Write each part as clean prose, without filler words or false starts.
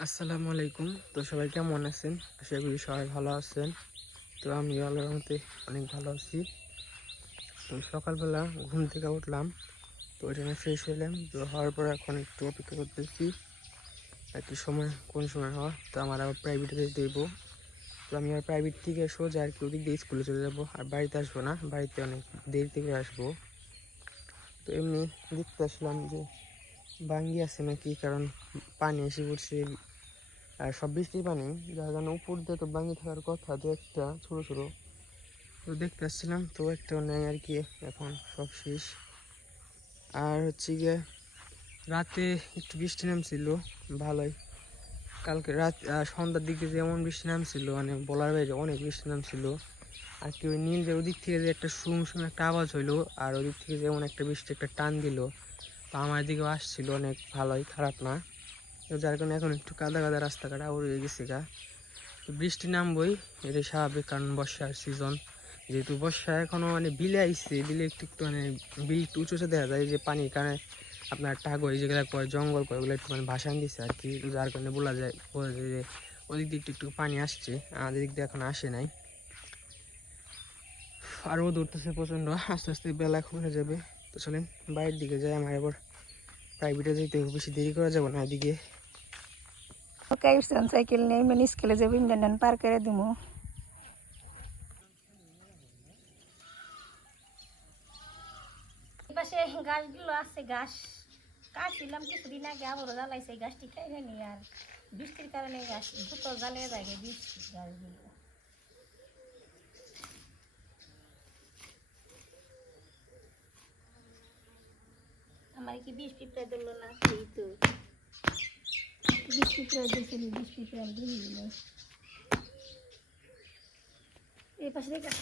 আসসালামু আলাইকুম। তো সবাই কেমন আছেন? আশা করি সবাই ভালো আছেন। তো আমি আল্লাহর রহমতে অনেক ভালো আছি। তো সকালবেলা ঘুম থেকে উঠলাম, তো ওইটা ফ্রেশ হলাম। তো হওয়ার পর এখন একটু অপেক্ষা করতেছি আর কি সময় কোন সময় হওয়া। তো আমার আবার প্রাইভেটে যেতে দেব। তো আমি আর প্রাইভেট থেকে সোজা আর কি ওদিক দিয়ে স্কুলে চলে যাবো, আর বাড়িতে আসবো না, বাড়িতে অনেক দেরিতে করে আসবো। তো এমনি দেখতে আসলাম যে ভাঙ্গি আছে নাকি, কারণ পানি এসে পড়ছে আর সব বৃষ্টির পানি, যার কারণে উপর দিয়ে তো ভাঙি থাকার কথা, দু একটা ছোটো ছোটো। তো দেখতে আসছিলাম, তো একটাও নেই আর কি, এখন সব শেষ। আর হচ্ছে গিয়ে রাতে একটু বৃষ্টি নামছিল ভালোই। কালকে রাত সন্ধ্যার দিকে যেমন বৃষ্টি নামছিল, মানে বলার বাইরে অনেক বৃষ্টি নামছিল আর কি। ওই নীল যে ওদিক থেকে যে একটা শুম একটা আওয়াজ হইলো, আর ওদিক থেকে যেমন একটা বৃষ্টি একটা টান দিল, তো আমার দিকেও আসছিল অনেক ভালোই, খারাপ না। তো যার কারণে এখন একটু কাদা কাদা রাস্তাঘাট আবার হয়ে গেছে গা। তো বৃষ্টি নামবই, এটাই স্বাভাবিক, কারণ বর্ষার সিজন। যেহেতু বর্ষা এখনও মানে বিলে আইসে, বিলে একটু একটু মানে বিল একটু উঁচুতে দেখা যায়, যে পানির কারণে আপনার টাগই যেগুলো কয় জঙ্গল কয় ওগুলো একটু মানে ভাসান দিচ্ছে আর কি। যার কারণে বোঝা যায় যে ওদিক দিয়ে একটু একটু পানি আসছে, আমাদের দিক দিয়ে এখন আসে নাই। আর রোদ উঠতেছে প্রচণ্ড, আস্তে আস্তে বেলা কমে যাবে। তো চলেন বাইরের দিকে যাই, আমার এবার প্রাইভেটে যেতে বেশি দেরি করা যাবে না এদিকে। সাইকেল নেই, মানে স্কুলে যাবো, ইন্ডিয়ান পার করে দিব। পাশে গাছগুলো আছে, গাছ কাটছিলাম কিছুদিন আগে, আবারও জ্বালাইছে, গাছটি খাই হয়নি। আর বৃষ্টির কারণে গাছ দ্রুত জ্বালিয়ে থাকে বৃষ্টি গাছগুলো। আমার কি বিষ পিঁপড়া ধরলো না? এই তো বিষ পিঁপড়া দিয়েছিল, বিষ পিঁপড়া দিয়ে দিল। এই পাশে দেখা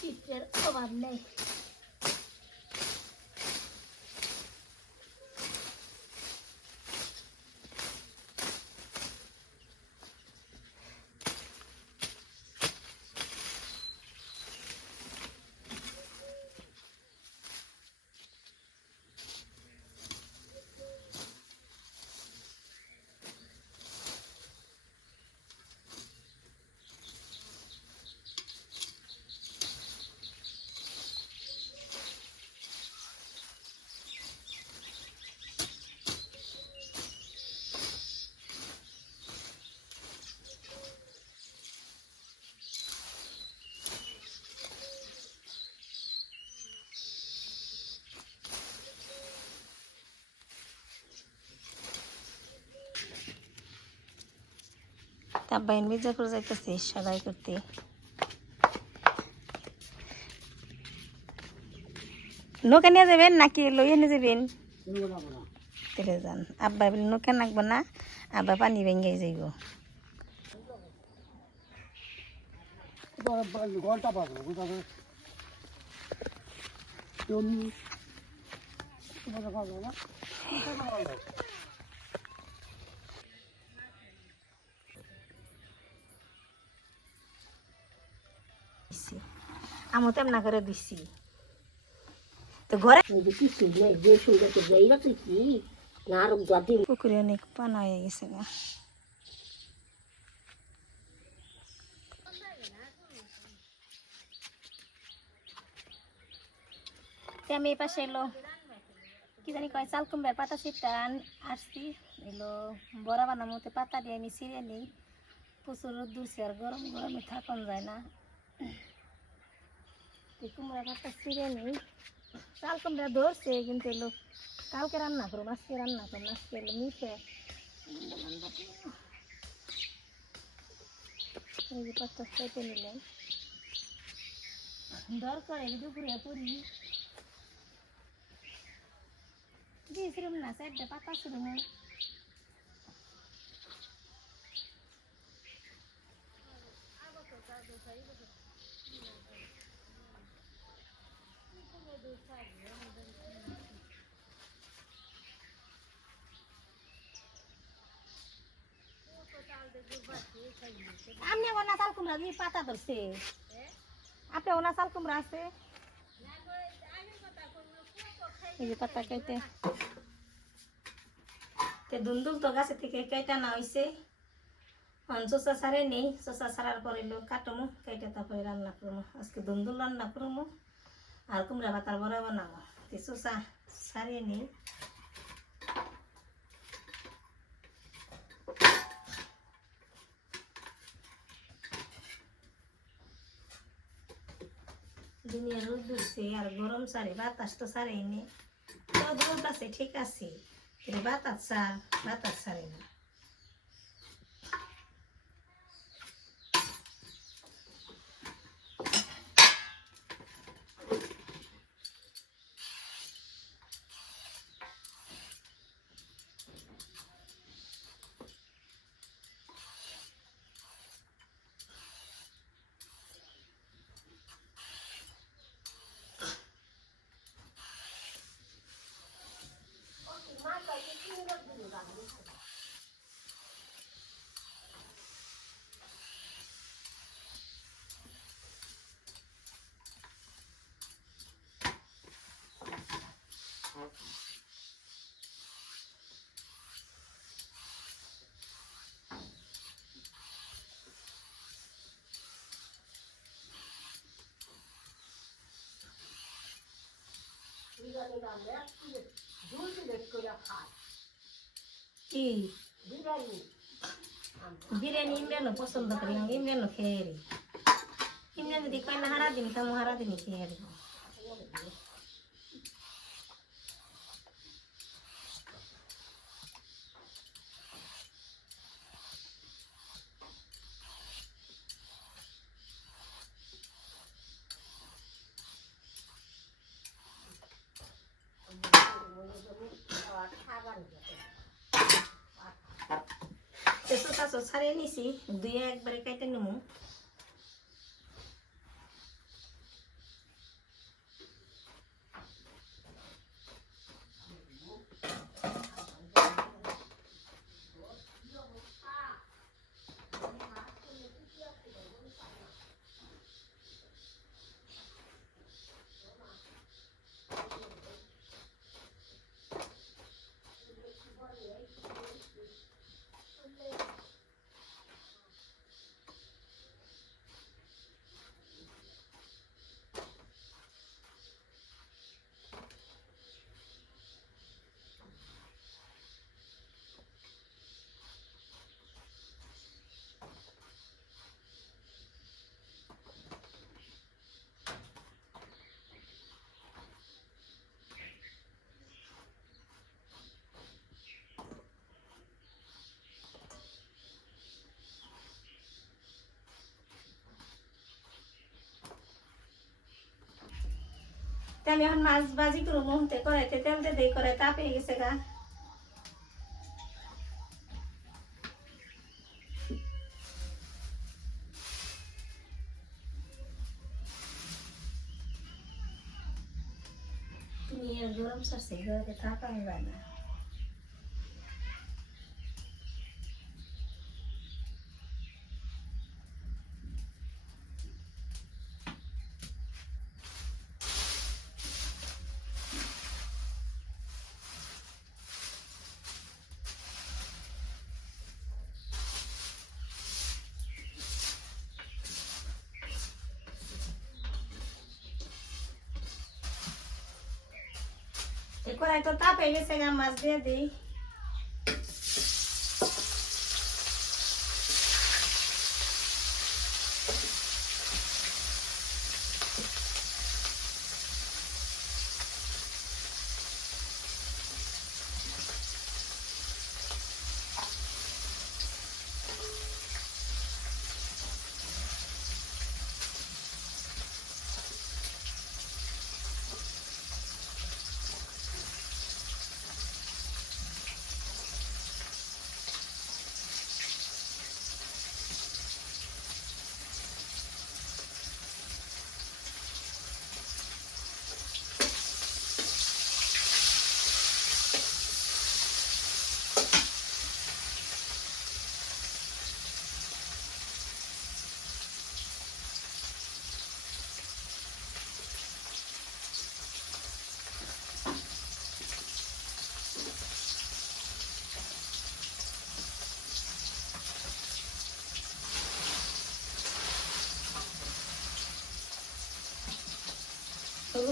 পিঁপড়ার অভাব নেই। আব্বাইন মির্জা করে যাইতেছে সাদাই করতে। নৌকা নিয়ে যাবেন নাকি লইয়ে নিয়ে যাবেন? তেলে যান। আব্বা বলে নৌকা নাকবো না, আব্বা পানি ভেঙে যাইব। ঘন্টা পাবো আমও তেমনা করে দিচ্ছি। তো ঘরে পুকুরে অনেক পানা হয়ে গেছে গা। আমি এই পাশে এলো কি জানি কয় চাল কুমড়ার পাতা ছিটটা আসছি। এলো বড়া বানার মধ্যে পাতা দিয়ে আমি ছিঁড়ে নিই। প্রচুর রোদ দূরছে, আর গরম গরমে থাকুন যায় না। কুমড়া পাতা ছিঁড়ে নিই। চাল কুমড়া ধরছে, কিন্তু এলো কালকে রান্না করুন, আজকে রান্না করুন। আজকে এলো মিশে এই যে পাতা কেটে নিলাম। দরকার এই দুপুরে করি দিয়েছিলাম না চারটে পাতা ছিল না আপনি ওনা চাল কুমড়া দিয়ে পাতা ধরছে আপনি ওনা চাল কুমড়া আছে এই যে পাতা কেটে দুন্দুল তো গাছে থেকে কেটে না হয়েছে চোষা ছাড়ে নেই চোষা ছাড়ার পরে লোক কাটমো কেটে তারপরে রান্না করবো আজকে দুন্দুল রান্না করবো আর কুমড়া পাতার বড়া বানাবো চোষা ছাড়িয়ে নেই দুনিয়া রোদ উঠছে আর গরম সারে বাতাস তো সারে নে রোদ আছে ঠিক আছে বাতাস সারে না কি বিরিয়ানি ইমরানও পছন্দ করি ইমরানও খেয়ে ইমরান যদি কয় না হারা দিন খামো হারা দিন খেয়ে ছাড়িয়ে নিছি দুই একবারে কেটে নেবো আমি এখন মাছ ভাজি করবো কড়াইতে তেল দিয়ে কড়াই তাপে গেছে গা গরম সারছে তাপা যায় না কড়াই তো তাপে গেছে গা মাছ দিয়ে দিই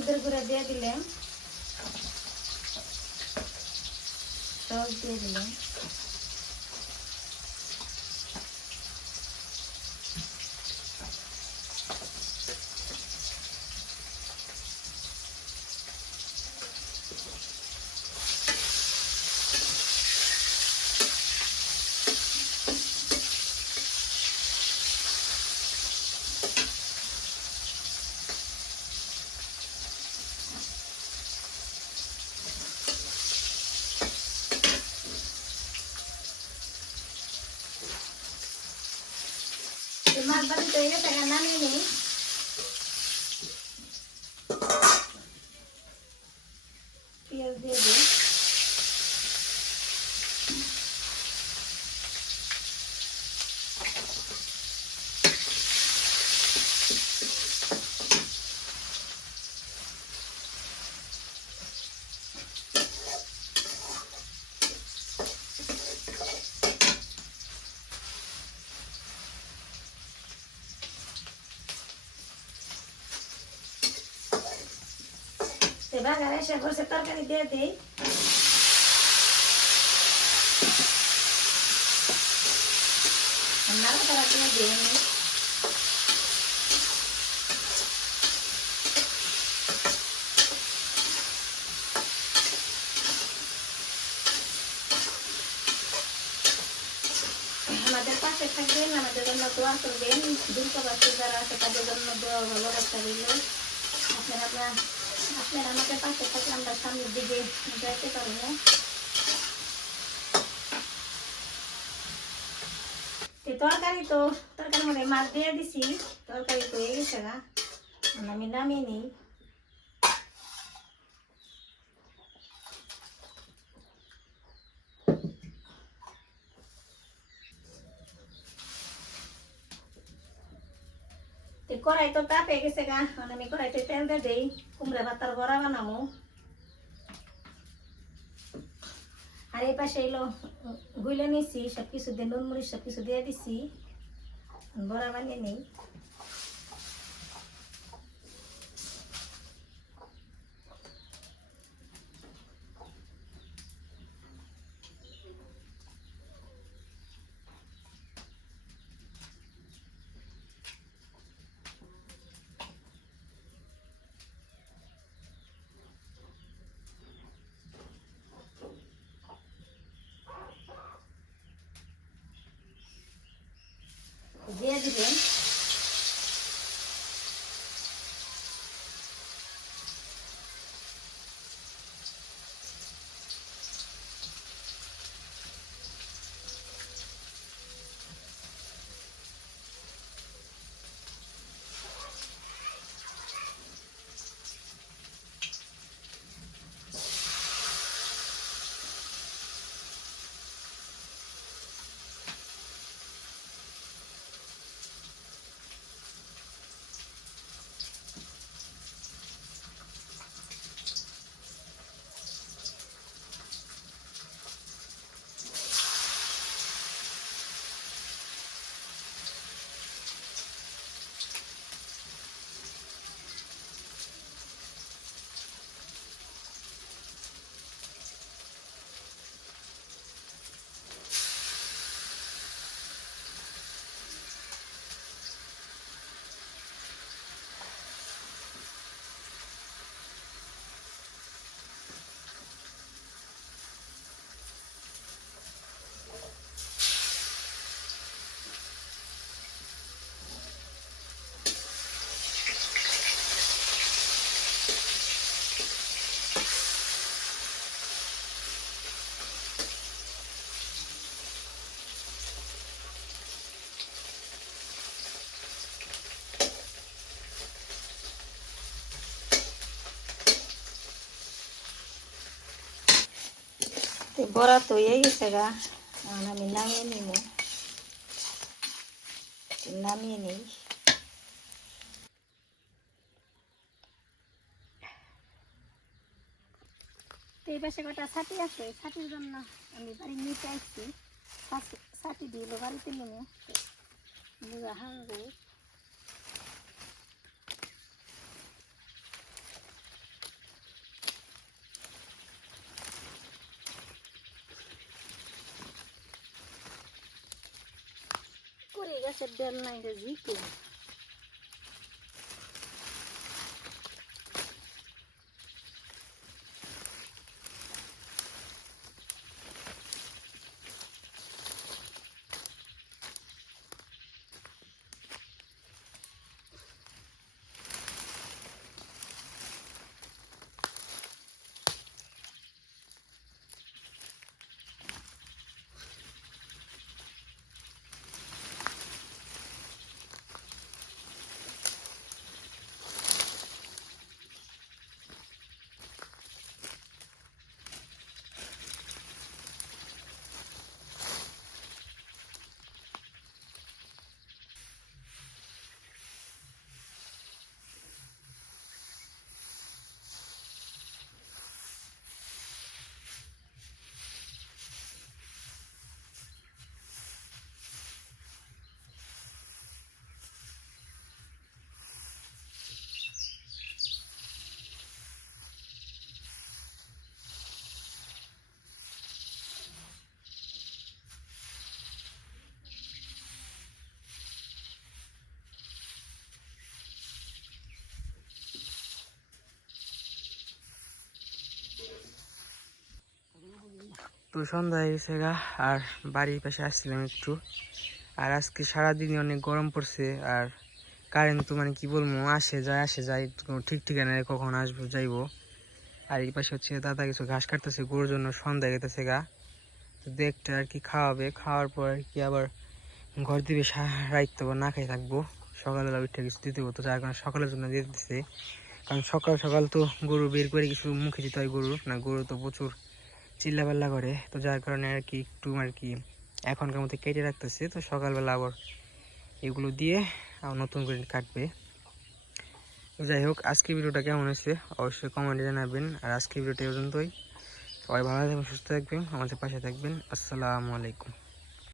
হলুদের গুঁড়া দিয়ে দিলাম, সস দিয়ে দিলাম, মাছ ভাজি তো হয়ে গেছে, নামিয়ে নিই। পেঁয়াজ দিয়ে দিই, বাগারে এসে বসে তরকারি দিয়ে দিই। নাড়াচাড়া দিয়ে দিই আমি। আমাদের পাশে থাকবেন, আমাদের জন্য দোয়া করবেন, দূরপ্রবাসী যারা আছে তাদের জন্য দোয়া ভালো রাখতে রইল। আপনারা আমাদের পাশে থাকলে আমরা সামনের দিকে যাইতে পারবো। তরকারির মধ্যে মাছ দিয়ে দিছি, তরকারি তো হয়ে গেছে না, আমি নামিয়ে নিই। কড়াই তো তাপে গেছে গা, আমি কড়াইতে তেল দিয়ে দিই, কুমড়া পাতার বড়া বানাবো। আর এই পাশে এলো গুলে নিছি, সবকিছু দিয়ে নুন মরিচ সবকিছু দিয়ে দিছি, বড়া বানিয়ে নেই। দিয়ে দিবেন বড়া তো হয়ে গেছে গা, আমি নামিয়ে নিব, নামিয়ে নিই। এই পাশে কটা ছাতি আছে, ছাতির জন্য আমি বাড়ি নিতে আসছি, ছাতি দিল বাড়িতে নেমে হাঙ্গু। মাছের ডেল নাই রে ঝিকে তো সন্ধ্যা হয়ে গেছে গা, আর বাড়ির পাশে আসছিলাম একটু। আর আজকে সারাদিনই অনেক গরম পড়ছে, আর কারেন্ট তো মানে কি বলবো, আসে যায়, কোনো ঠিক ঠিকানা নেই কখন আসবো যাইবো। আর এই পাশে হচ্ছে দাদা কিছু ঘাস কাটতেছে গরুর জন্য, সন্ধ্যা গেতেছে গা। তো দেখতে আর কি খাওয়াবে, খাওয়ার পর আর কি আবার ঘর দিবে রাখতে হবে, না খাই থাকবো। সকালবেলা উঠে কিছু দিতে হতো, যার কারণে সকালের জন্য দিয়ে দিতেছে। কারণ সকাল সকাল তো গরু বের করে কিছু মুখে দিতে হয় গরুর, না গরু তো প্রচুর চিল্লাপাল্লা করে। তো যার কারণে আর কি একটু আর কি এখনকার মধ্যে কেটে রাখতেছে। তো সকালবেলা আবার এগুলো দিয়ে আবার নতুন করে কাটবে। যাই হোক, আজকে ভিডিওটা কেমন হয়েছে অবশ্যই কমেন্টে জানাবেন। আর আজকে ভিডিওটা এই পর্যন্তই। সবাই ভালো থাকবেন, সুস্থ থাকবেন, আমাদের পাশে থাকবেন। আসসালামু আলাইকুম।